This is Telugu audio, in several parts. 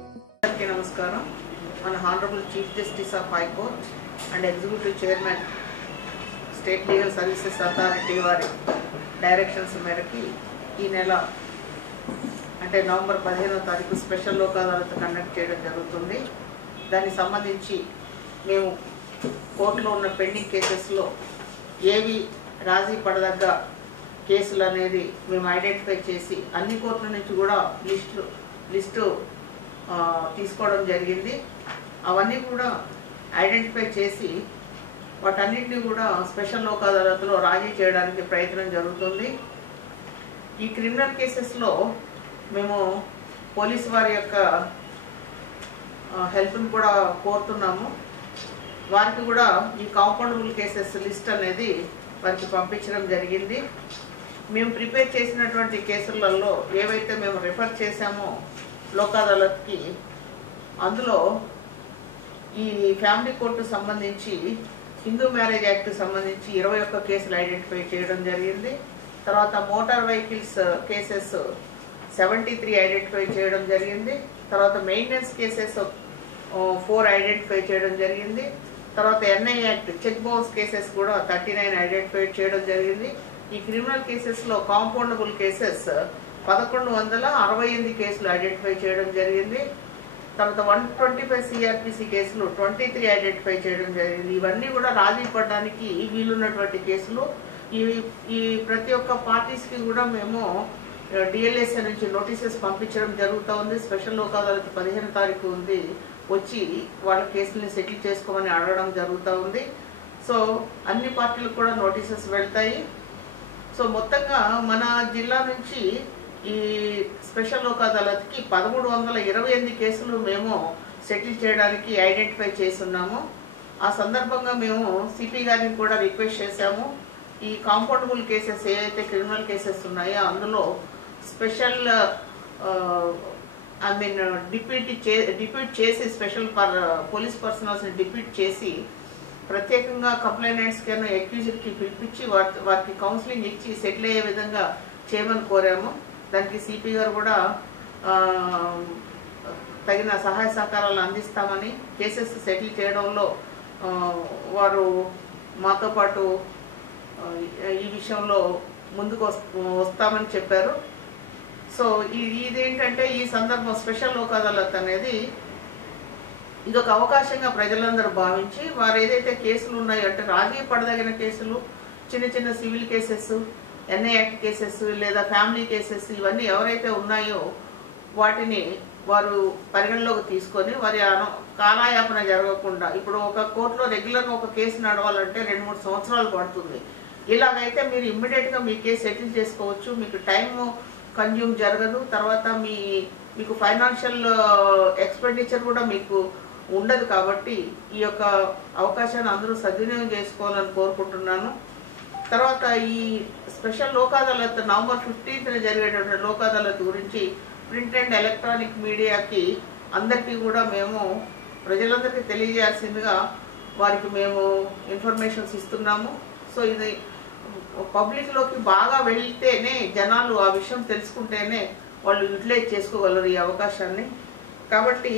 Namaskaram. On Honorable Chief Justice of High Court and Executive Chairman State Legal Services Authority వారి డైరెక్షన్స్ మేరకి ఈ నెల అంటే నవంబర్ 15వ తారీఖు స్పెషల్ లోక్ అదాలత్ కండక్ట్ చేయడం జరుగుతుంది. దానికి సంబంధించి మేము కోర్టులో ఉన్న పెండింగ్ కేసెస్లో ఏవి రాజీ పడదగ్గ కేసులు అనేది మేము ఐడెంటిఫై చేసి అన్ని కోర్టుల నుంచి కూడా లిస్టు తీసుకోవడం జరిగింది. అవన్నీ కూడా ఐడెంటిఫై చేసి వాటన్నిటిని కూడా స్పెషల్ లోక్ అదాలత్లో రాజీ చేయడానికి ప్రయత్నం జరుగుతుంది. ఈ క్రిమినల్ కేసెస్లో మేము పోలీసు వారి యొక్క హెల్ప్ని కూడా కోరుతున్నాము. వారికి కూడా ఈ కాంపౌండబుల్ కేసెస్ లిస్ట్ అనేది వారికి పంపించడం జరిగింది. మేము ప్రిపేర్ చేసినటువంటి కేసులలో ఏవైతే మేము రిఫర్ చేశామో లోక్ అదాలత్కి, అందులో ఈ ఫ్యామిలీ కోర్టు సంబంధించి హిందూ మ్యారేజ్ యాక్ట్ సంబంధించి 21 కేసులు ఐడెంటిఫై చేయడం జరిగింది. తర్వాత మోటార్ వెహికల్స్ కేసెస్ 73 ఐడెంటిఫై చేయడం జరిగింది. తర్వాత మెయింటెనెన్స్ కేసెస్ 4 ఐడెంటిఫై చేయడం జరిగింది. తర్వాత NI act check bounce cases కూడా 39 ఐడెంటిఫై చేయడం జరిగింది. ఈ క్రిమినల్ కేసెస్లో కాంపౌండబుల్ కేసెస్ 1168 కేసులు ఐడెంటిఫై చేయడం జరిగింది. తర్వాత 125 సిఆర్పిసి కేసులు 23 ఐడెంటిఫై చేయడం జరిగింది. ఇవన్నీ కూడా రాజీ పడడానికి వీలున్నటువంటి కేసులు. ఈ ప్రతి ఒక్క పార్టీస్కి కూడా మేము డిఎల్ఎస్ఏ నుంచి నోటీసెస్ పంపించడం జరుగుతూ ఉంది. స్పెషల్ లోక్ అదాలత్ 15వ తారీఖు ఉంది, వచ్చి వాళ్ళ కేసుల్ని సెటిల్ చేసుకోమని అడగడం జరుగుతూ ఉంది. సో అన్ని పార్టీలకు కూడా నోటీసెస్ వెళ్తాయి. సో మొత్తంగా మన జిల్లా నుంచి ఈ స్పెషల్ లోక్ అదాలత్కి 1328 కేసులు మేము సెటిల్ చేయడానికి ఐడెంటిఫై చేసి ఉన్నాము. ఆ సందర్భంగా మేము సిపి గారిని కూడా రిక్వెస్ట్ చేశాము. ఈ కాంపౌండబుల్ కేసెస్ ఏవైతే క్రిమినల్ కేసెస్ ఉన్నాయో అందులో స్పెషల్ డిప్యూట్ చేసి స్పెషల్ పోలీస్ పర్సనల్స్ని డిప్యూట్ చేసి ప్రత్యేకంగా కంప్లైనెంట్స్కి అక్యూజ్డ్కి పిలిపించి వారికి కౌన్సిలింగ్ ఇచ్చి సెటిల్ అయ్యే విధంగా చేయమని కోరాము. దానికి సిపి గారు కూడా తగిన సహాయ సహకారాలు అందిస్తామని, కేసెస్ సెటిల్ చేయడంలో వారు మాతో పాటు ఈ విషయంలో ముందుకు వస్తామని చెప్పారు. సో ఇదేంటంటే ఈ సందర్భం స్పెషల్ లోక్ అదాలత్ అనేది ఇదొక అవకాశంగా ప్రజలందరూ భావించి వారు ఏదైతే కేసులు ఉన్నాయో అంటే రాజీ పడదగిన కేసులు, చిన్న చిన్న civil cases, NI act cases లేదా ఫ్యామిలీ కేసెస్ ఇవన్నీ ఎవరైతే ఉన్నాయో వాటిని వారు పరిగణలోకి తీసుకొని వారి కాలయాపన జరగకుండా, ఇప్పుడు ఒక కోర్టులో రెగ్యులర్గా ఒక కేసు నడవాలంటే 2-3 సంవత్సరాలు పడుతుంది. ఇలాగైతే మీరు ఇమ్మీడియట్గా మీ కేసు సెటిల్ చేసుకోవచ్చు, మీకు టైం కన్జ్యూమ్ జరగదు. తర్వాత మీకు ఫైనాన్షియల్ ఎక్స్పెండిచర్ కూడా మీకు ఉండదు. కాబట్టి ఈ యొక్క అవకాశాన్ని అందరూ సద్వినియోగం చేసుకోవాలని కోరుకుంటున్నాను. తర్వాత ఈ స్పెషల్ లోక్ అదాలత్ నవంబర్ 15న జరిగేటటువంటి లోక్ అదాలత్ గురించి ప్రింట్ అండ్ ఎలక్ట్రానిక్ మీడియాకి అందరికీ కూడా మేము ప్రజలందరికీ తెలియజేయాల్సిందిగా వారికి మేము ఇన్ఫర్మేషన్స్ ఇస్తున్నాము. సో ఇది పబ్లిక్లోకి బాగా వెళ్తేనే జనాలు ఆ విషయం తెలుసుకుంటేనే వాళ్ళు యూటిలైజ్ చేసుకోగలరు ఈ అవకాశాన్ని. కాబట్టి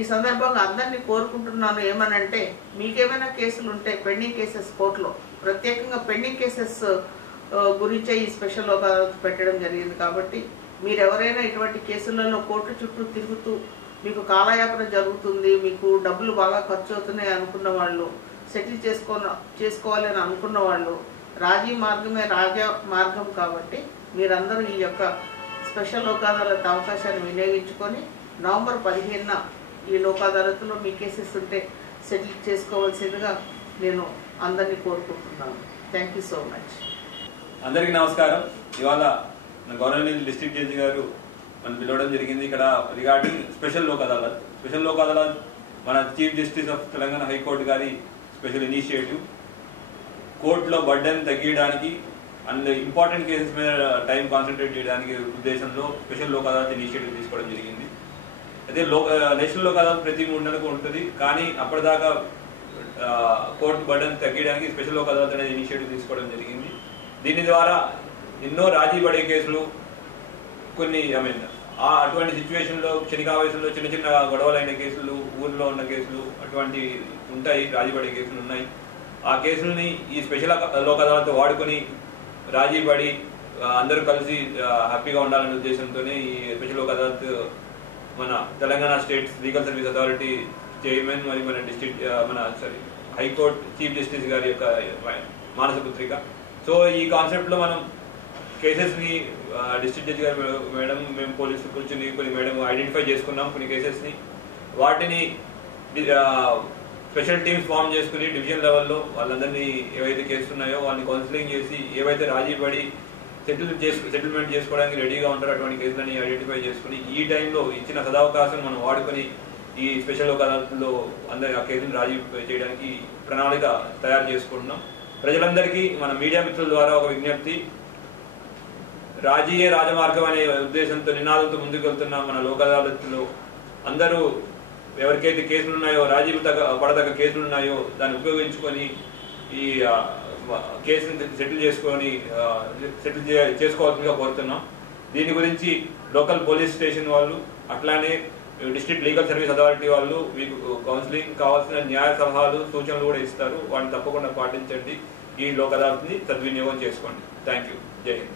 ఈ సందర్భంగా అందరినీ కోరుకుంటున్నాను ఏమనంటే, మీకేమైనా కేసులు ఉంటే పెండింగ్ కేసెస్ కోర్టులో ప్రత్యేకంగా పెండింగ్ కేసెస్ గురించే ఈ స్పెషల్ లోక్ అదాలత్ పెట్టడం జరిగింది. కాబట్టి మీరెవరైనా ఇటువంటి కేసులలో కోర్టు చుట్టూ తిరుగుతూ మీకు కాలయాపన జరుగుతుంది, మీకు డబ్బులు బాగా ఖర్చు అవుతున్నాయి అనుకున్న వాళ్ళు, సెటిల్ చేసుకోవాలని అనుకున్న వాళ్ళు, రాజీ మార్గమే రాజా మార్గం. కాబట్టి మీరందరూ ఈ యొక్క స్పెషల్ లోక్ అదాలత్ అవకాశాన్ని వినియోగించుకొని నవంబర్ 15న ఈ లోక్ అదాలత్లో మీ కేసెస్ ఉంటే సెటిల్ చేసుకోవాల్సిందిగా నేను అందరినీ కోరుకుంటున్నాను. Thank you so much. అందరికీ నమస్కారం. ఇవాళ గవర్నమెంట్ డిస్ట్రిక్ట్ జడ్జి గారు మనం పిలవడం జరిగింది ఇక్కడ regarding special Lok Adalat. Special Lok Adalat మన chief justice of Telangana high court గారి స్పెషల్ ఇనిషియేటివ్. కోర్టులో బర్డెన్ తగ్గించడానికి అండ్ ఇంపార్టెంట్ కేసెస్ మీద టైం కాన్సన్ట్రేట్ చేయడానికి ఉద్దేశంలో స్పెషల్ లోక్ అదాలత్ ఇనిషియేటివ్ తీసుకోవడం జరిగింది. అయితే నేషనల్ లోక్ అదాలత్ ప్రతి 3 నెలలకు ఉంటుంది, కానీ అప్పటిదాకా కోర్టు బర్డెన్ తగ్గించడానికి స్పెషల్ లోక్ అదాలత్ అనేది ఇనిషియేటివ్ తీసుకోవడం జరిగింది. దీని ద్వారా ఎన్నో రాజీ పడే కేసులు, కొన్ని అటువంటి సిచ్యువేషన్లో క్షణికావేశంలో చిన్న చిన్న గొడవలైన కేసులు, ఊర్లో ఉన్న కేసులు అటువంటి ఉంటాయి, రాజీపడే కేసులు ఉన్నాయి. ఆ కేసులని ఈ స్పెషల్ లోక్ అదాలత్ వాడుకొని రాజీపడి అందరూ కలిసి హ్యాపీగా ఉండాలనే ఉద్దేశంతోనే ఈ స్పెషల్ లోక్ అదాలత్ మన Telangana state legal service authority chairman మరియు మన హైకోర్టు చీఫ్ జస్టిస్ గారి యొక్క మానసపుత్రిక. సో ఈ కాన్సెప్ట్ లో మనం కేసెస్ ని డిస్ట్రిక్ట్ జడ్జి గారు మేడం, మేము పోలీసులు కూర్చొని కొన్ని మేడం ఐడెంటిఫై చేసుకున్నాం కొన్ని కేసెస్ ని. వాటిని స్పెషల్ టీమ్స్ ఫామ్ చేసుకుని డివిజన్ లెవెల్లో వాళ్ళందరినీ ఏవైతే కేసులు ఉన్నాయో వాళ్ళని కౌన్సిలింగ్ చేసి ఏవైతే రాజీ పడి సెటిల్మెంట్ చేసుకోవడానికి రెడీగా ఉంటారో అటువంటి కేసులని ఐడెంటిఫై చేసుకుని ఈ టైంలో ఇచ్చిన సదావకాశం మనం వాడుకొని ఈ స్పెషల్ లోక్ అదాలత్లో అందరి ఆ కేసులను రాజీ చేయడానికి ప్రణాళిక తయారు చేసుకుంటున్నాం. ప్రజలందరికీ మన మీడియా మిత్రుల ద్వారా ఒక విజ్ఞప్తి, రాజీయే రాజమార్గం అనే ఉద్దేశంతో నినాదంతో ముందుకు వెళ్తున్న మన లోక్ అదాలత్లో అందరూ ఎవరికైతే కేసులు ఉన్నాయో, రాజీ పడదగ్గ కేసులు ఉన్నాయో దాన్ని ఉపయోగించుకొని ఈ కేసుని సెటిల్ చేసుకోవాల్సిందిగా కోరుతున్నాం. దీని గురించి లోకల్ పోలీస్ స్టేషన్ వాళ్ళు అట్లానే డిస్ట్రిక్ట్ లీగల్ సర్వీస్ అథారిటీ వాళ్ళు మీకు కౌన్సిలింగ్ కావాల్సిన న్యాయ సలహాలు, సూచనలు కూడా ఇస్తారు. వాటిని తప్పకుండా పాటించండి. ఈ లోక్ అదాలత్ని సద్వినియోగం చేసుకోండి. Thank you. జై హింద్.